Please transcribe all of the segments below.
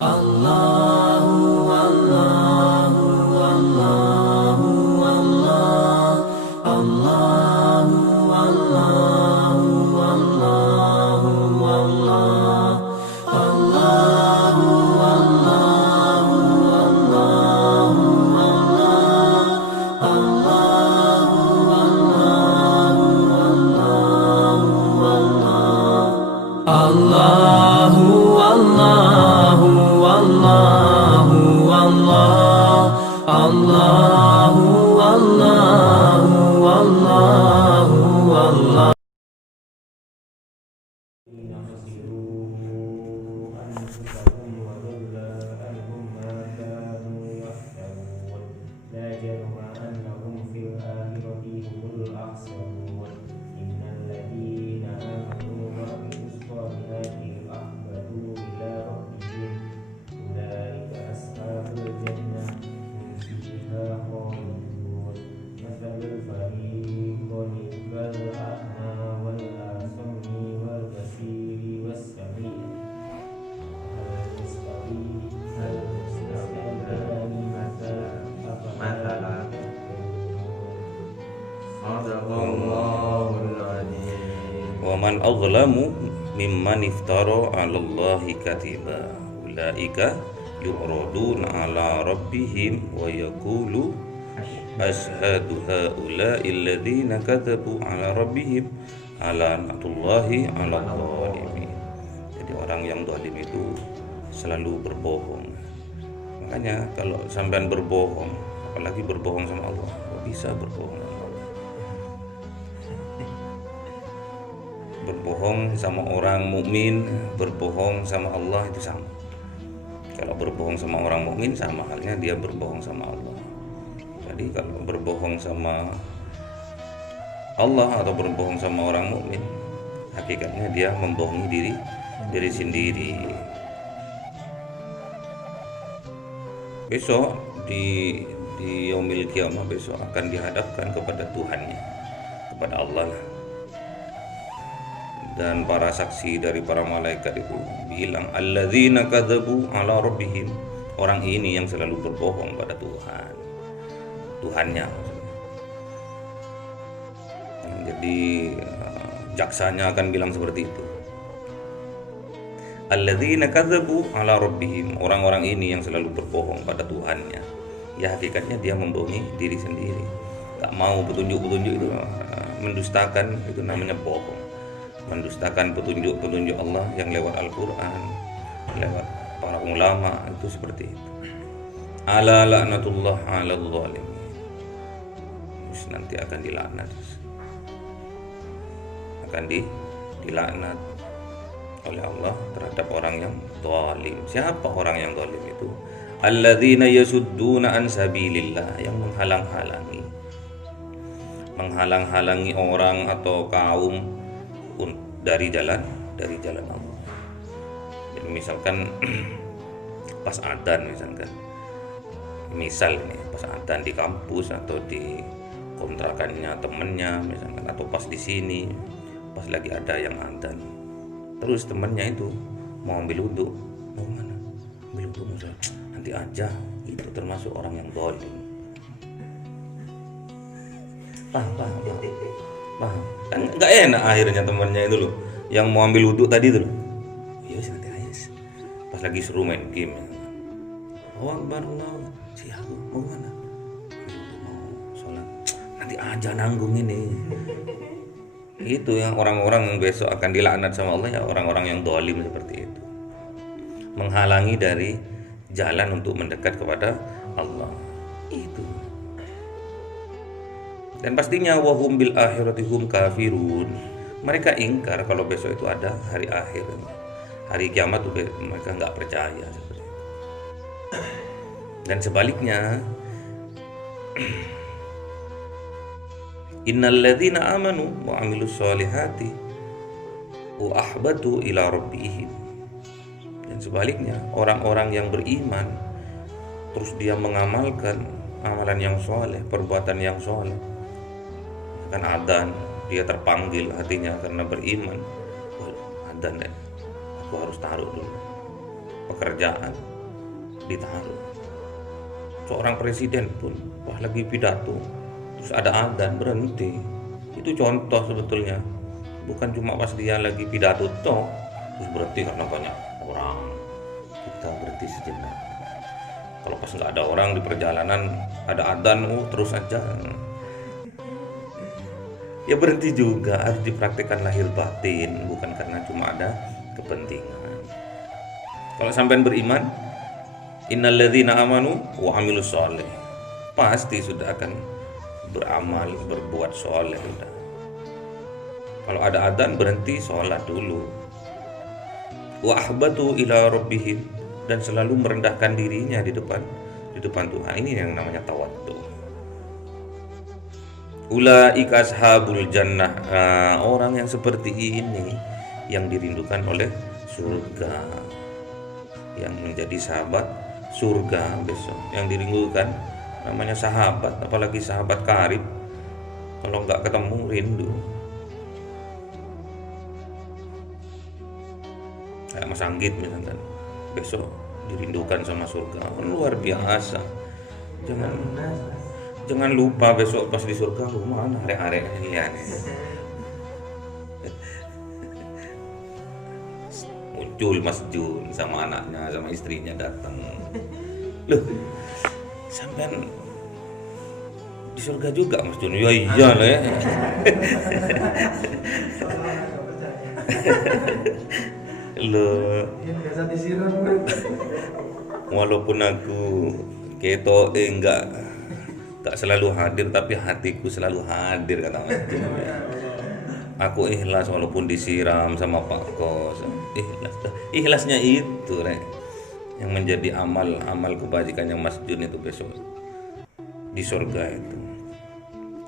Allahu Allahu Allahu Allah Allahu Allahu Allahu Allah Allahu Allahu Allahu Allahu Allahu Allahu Allahu Allahu Allah Wa man azlamu mimman iftara 'ala Allahi katiba ulaika yu'raduna 'ala rabbihim wa yaqulu ashhadu haula'i alladziina kadzabu 'ala rabbihim la'natullahi 'alal zalimin. Jadi orang yang zalim itu selalu berbohong. Makanya kalau sampean berbohong, apalagi berbohong sama Allah, kok bisa berbohong sama Allah? Berbohong sama orang mukmin, berbohong sama Allah itu sama. Kalau berbohong sama orang mukmin sama halnya dia berbohong sama Allah. Jadi kalau berbohong sama Allah atau berbohong sama orang mukmin, hakikatnya dia membohongi diri sendiri. Besok di yaumil kiamah besok akan dihadapkan kepada Tuhannya, kepada Allah lah. Dan para saksi dari para malaikat itu bilang alladzina kadzabu 'ala rabbihim, orang ini yang selalu berbohong pada Tuhannya maksudnya. Jadi jaksanya akan bilang seperti itu. Alladzina kadzabu 'ala rabbihim, orang-orang ini yang selalu berbohong pada Tuhannya. Ya hakikatnya dia membohongi diri sendiri. Gak mau petunjuk-petunjuk itu mendustakan, itu namanya bohong. Mendustakan petunjuk-petunjuk Allah yang lewat Al-Quran, lewat para ulama, itu seperti itu. Ala la'natullah 'alal zalimin, terus nanti akan dilaknat, dilaknat oleh Allah terhadap orang yang zalim. Siapa orang yang zalim itu? Alladzina yasudduna an sabilillah, yang menghalang-halangi orang atau kaum dari jalan Allah. Jadi misalkan pas adzan, misal ini pas adzan di kampus atau di kontrakannya temennya misalkan, atau pas di sini pas lagi ada yang adzan, terus temennya itu mau ambil wudhu, mau mana ambil wudhu, nanti aja, itu termasuk orang yang zalim. Paham? Kan nggak enak akhirnya temannya itu loh yang mau ambil wudhu tadi itu loh, iya nanti aja pas lagi seru main game ya. Baru siapa mau mana, mau sholat, nanti aja nanggung ini. Itu yang orang-orang yang besok akan dilaknat sama Allah, ya orang-orang yang zalim seperti itu, menghalangi dari jalan untuk mendekat kepada Allah itu. Dan pastinya wahum bil akhirati hum kafirun, mereka ingkar kalau besok itu ada hari akhir, hari kiamat itu mereka nggak percaya seperti itu. Dan sebaliknya, innal ladzina amanu wa amilus solihati wa ahbatu ila rabbihim, dan sebaliknya orang-orang yang beriman terus dia mengamalkan amalan yang soleh, perbuatan yang soleh, kan adzan, dia terpanggil hatinya karena beriman. Adzan deh, aku harus taruh dulu, pekerjaan ditaruh. Seorang presiden pun lagi pidato terus ada adzan berhenti, itu contoh sebetulnya. Bukan cuma pas dia lagi pidato toh terus berhenti karena banyak orang, kita berhenti sejenak. Kalau pas nggak ada orang di perjalanan ada adzan, terus aja ya berhenti juga. Harus dipraktikkan lahir batin, bukan karena cuma ada kepentingan. Kalau sampean beriman, innalladzina amanu wa amilus sholih, pasti sudah akan beramal, berbuat soleh. Udah. Kalau ada adzan berhenti sholat dulu. Wa ahbatu ila rabbihim, dan selalu merendahkan dirinya di depan Tuhan. Ini yang namanya tawaddu. Ulaika ashabul jannah. Orang yang seperti ini yang dirindukan oleh surga, yang menjadi sahabat surga besok. Yang dirindukan namanya sahabat, apalagi sahabat karib. Kalau nggak ketemu rindu. Kayak Mas Anggit misalkan, besok dirindukan sama surga, luar biasa. Jangan lupa besok pas di surga, lu mana arek-areknya nih. Muncul Mas Jun sama anaknya sama istrinya datang. Loh, sampean di surga juga Mas Jun? Ya iya lah ya. Loh, walaupun aku keto enggak selalu hadir, tapi hatiku selalu hadir, kata Mas Jun. Aku ikhlas walaupun disiram sama Pak Kos. Ikhlasnya itu Rek, yang menjadi amal kebajikannya Mas Jun itu besok di surga itu.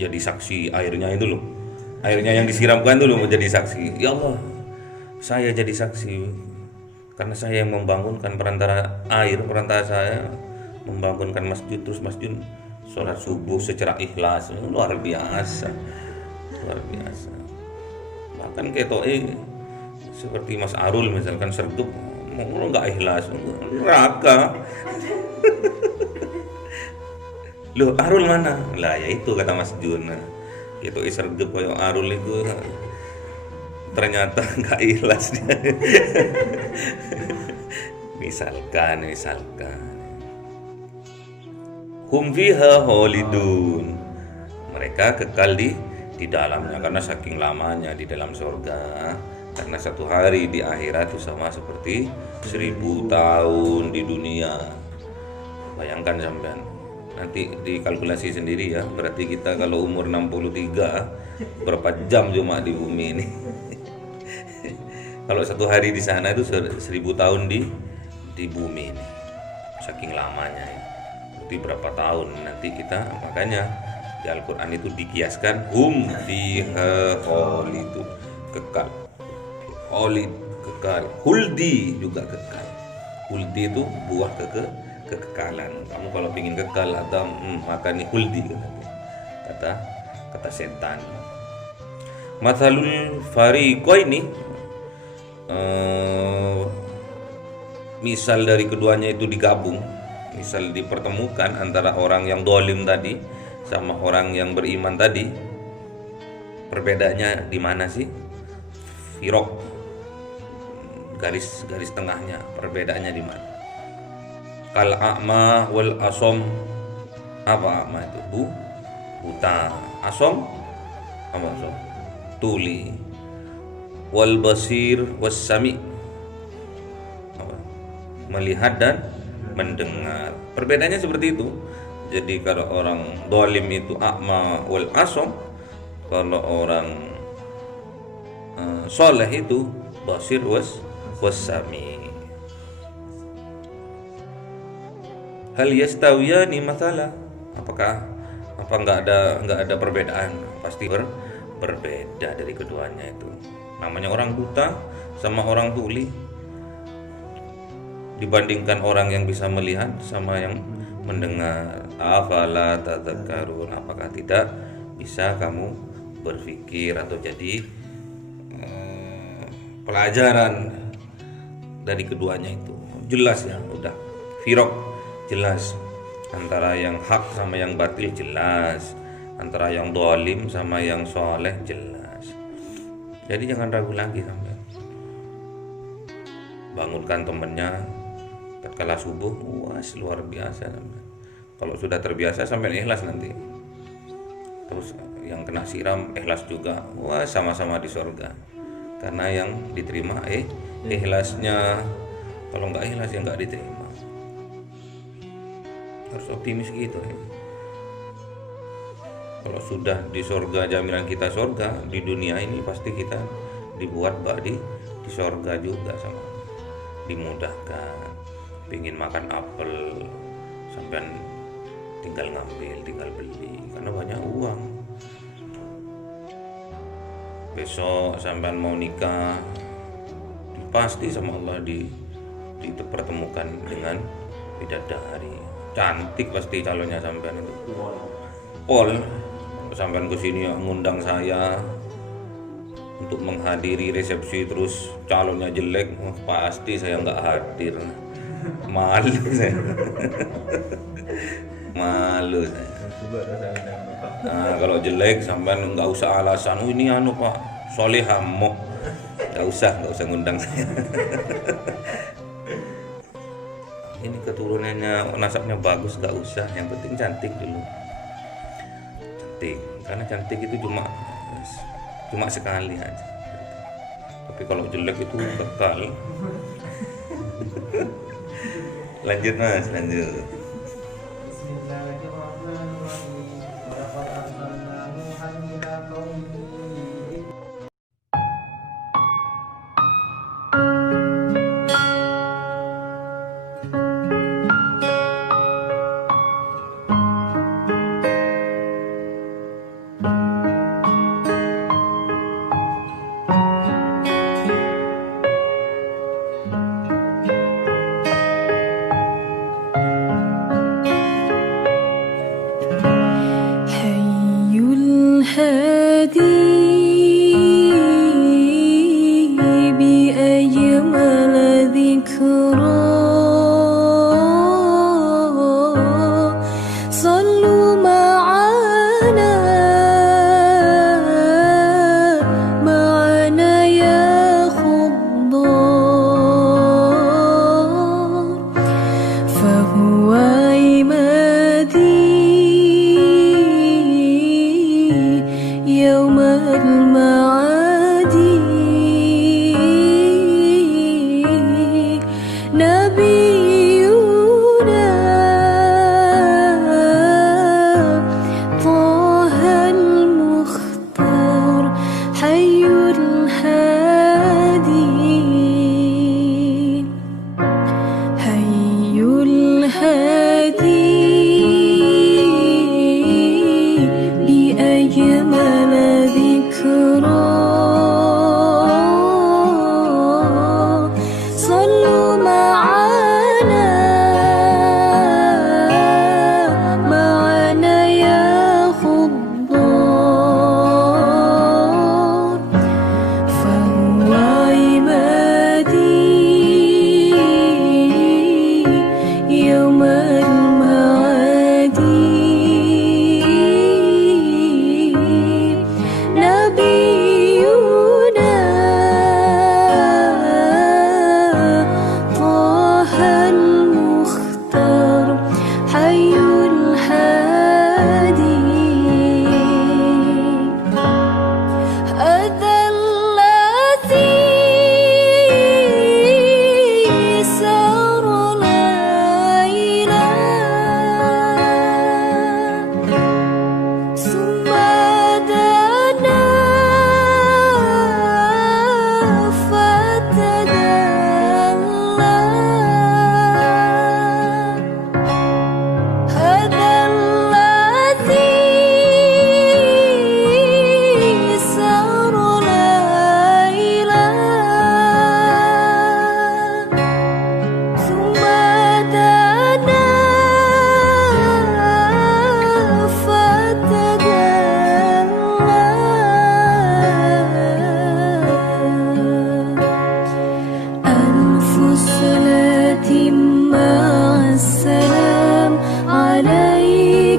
Jadi saksi airnya itu loh. Airnya yang disiramkan itu loh menjadi saksi. Ya Allah, saya jadi saksi karena saya yang membangunkan perantara saya membangunkan masjid, terus Mas Jun sholat subuh secara ikhlas. Luar biasa. Bahkan ketoi seperti Mas Arul misalkan serdup mau nggak ikhlas, neraka. Loh, Arul mana? Lah ya itu kata Mas Jun, ketoi serdup koyo Arul itu ternyata nggak ikhlas dia. misalkan hum fiha khalidun, mereka kekal di dalamnya karena saking lamanya di dalam surga. Karena satu hari di akhirat itu sama seperti 1000 tahun di dunia. Bayangkan sampean, nanti dikalkulasi sendiri ya. Berarti kita kalau umur 63 berapa jam cuma di bumi ini. Kalau satu hari di sana itu 1000 tahun di bumi ini, saking lamanya ya. Berarti berapa tahun nanti kita, makanya di Al-Quran itu dikiaskan hum fiha khalidun, kekal. Khalid kekal, huldi juga kekal. Huldi itu buah kekekalan. Kamu kalau ingin kekal atau makan huldi kata setan. Mathalul fariqaini, misal dari keduanya itu digabung, misal dipertemukan antara orang yang dolim tadi sama orang yang beriman tadi. Perbedaannya di mana sih? Firok, garis tengahnya, perbedaannya di mana? Kal a'ma wal asom. Apa a'ma itu? Buta. Asom apa asom? Tuli. Wal basir was sami, melihat dan mendengar. Perbedaannya seperti itu. Jadi kalau orang dolim itu a'ma wal asom, kalau orang soleh itu basir was sami. Hal yastawiyani mathala, apa nggak ada perbedaan? Pasti berbeda dari keduanya itu. Namanya orang buta sama orang tuli, dibandingkan orang yang bisa melihat sama yang mendengar. Afala tadzakkarun, apakah tidak bisa kamu berpikir atau jadi pelajaran dari keduanya itu. Jelas ya, udah firaq jelas. Antara yang hak sama yang batil jelas. Antara yang dolim sama yang soleh jelas. Jadi jangan ragu lagi sampai bangunkan temennya tatkala subuh, wah luar biasa sampai. Kalau sudah terbiasa sampai ikhlas nanti. Terus yang kena siram ikhlas juga, wah sama-sama di surga. Karena yang diterima ikhlasnya, kalau nggak ikhlas ya nggak diterima. Harus optimis gitu ya. Kalau sudah di surga, jaminan kita surga, di dunia ini pasti kita dibuat di surga juga sama dimudahkan. Pingin makan apel sampai tinggal ngambil, tinggal beli karena banyak uang. Besok sampean mau nikah, pasti sama Allah dipertemukan dengan bidadari cantik, pasti calonnya sampean itu. Pol sampean kesini ngundang saya untuk menghadiri resepsi, terus calonnya jelek, pasti saya nggak hadir. Malu saya. Malu saya. Nah, kalau jelek sampean nggak usah alasan, oh ini anu Pak solehah, mau nggak usah ngundang saya. Ini keturunannya nasabnya bagus, nggak usah, yang penting cantik dulu. Cantik, karena cantik itu cuma sekali aja. Tapi kalau jelek itu kekal. Lanjut Mas, lanjut.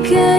بك